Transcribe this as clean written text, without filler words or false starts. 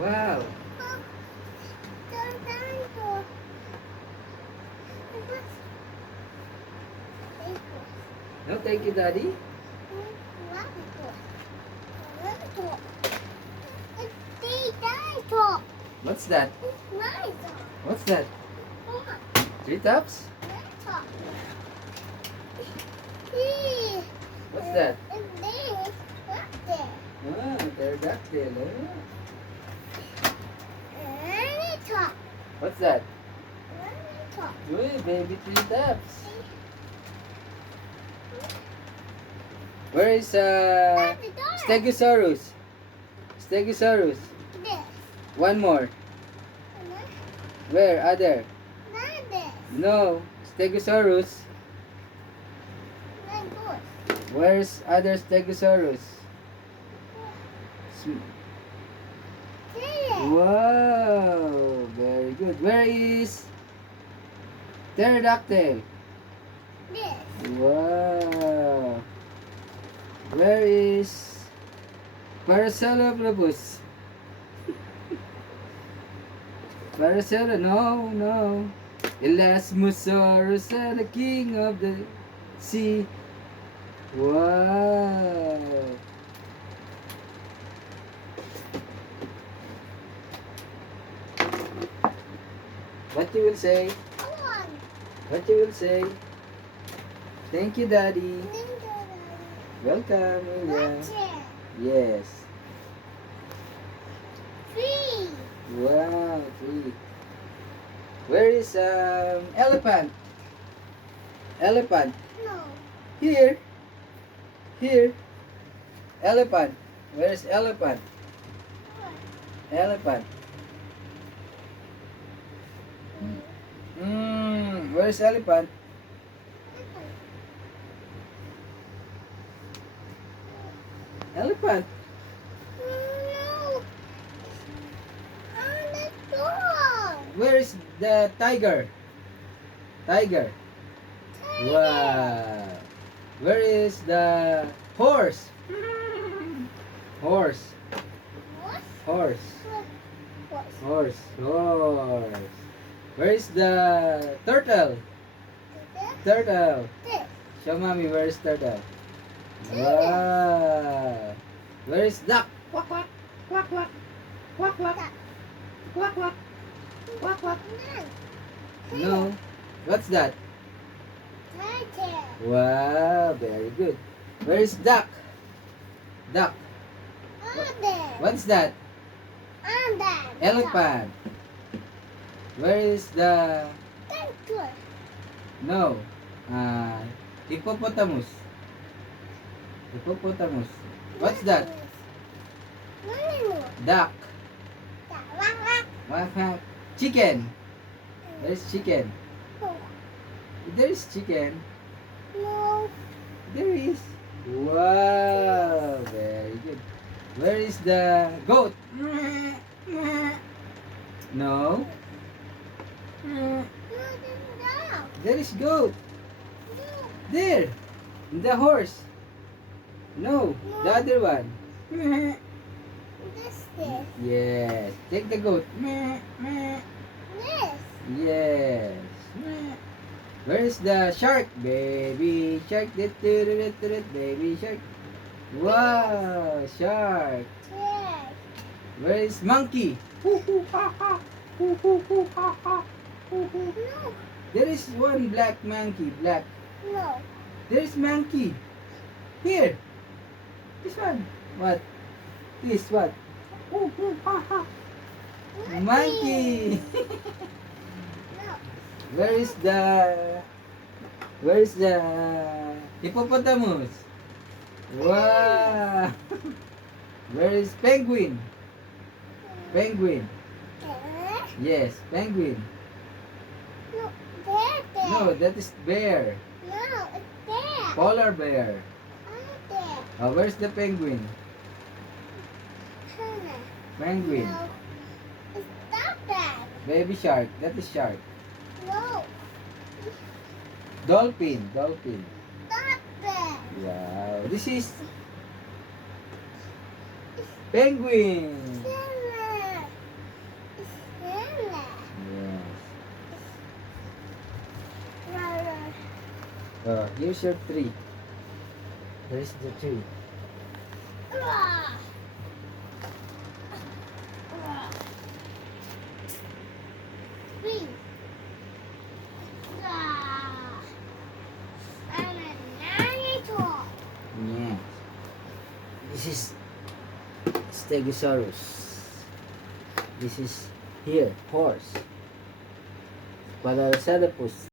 Wow. No, thank you, Daddy. What's that? What's that? Three tops? What's that? Ah, pterodactyl. What's that? Uy, baby three tops. Where is Stegosaurus? Stegosaurus. One more. Where? Other? No. Stegosaurus. Where's other Stegosaurus? Wow, very good. Where is pterodactyl? Wow. Where is Parasaurolophus? Parasaur? No, no. Elasmosaurus, the king of the sea. Wow. What you will say? What you will say? Thank you, Daddy. Welcome, Ilya. Yes. Wow, three. Where is elephant? Elephant. Here. Here. Elephant. Where is elephant? Elephant. Where is elephant? Elephant. Where is the tiger? Tiger. Wow. Where is the horse? Horse. Horse. Horse. Horse. Where is the turtle? Turtle. Show mommy where is turtle. Wow. Where is duck? Quack quack. Quack quack. Quack quack. Quack quack. Quack quack. No. What's that? Wow, very good. Where is duck? Duck. What's that? Elephant. Where is the... No. Hippopotamus. Hippopotamus. What's that? Duck. Wak. Chicken. Where's chicken? There is chicken. There is. Wow, very good. Where is the goat? No. There is goat. There. The horse. No. The other one. Yes. Take the goat. Yes. Where is the shark? Baby shark. Baby shark. Wow, shark. Where is monkey? There is one black monkey. Black. There is monkey. Here. This one. What? This what? Monkey. Where is the hippopotamus? Wow. Where is penguin? Penguin. Yes, penguin. No, that is bear. Polar bear. Oh, where's the penguin? Penguin. Baby shark. That is shark. Dolphin. Dolphin. Wow. This is penguin. Here's your tree. There's the tree. Three. I'm a dinosaur. Yes. This is Stegosaurus. This is here, horse. Parasaurus.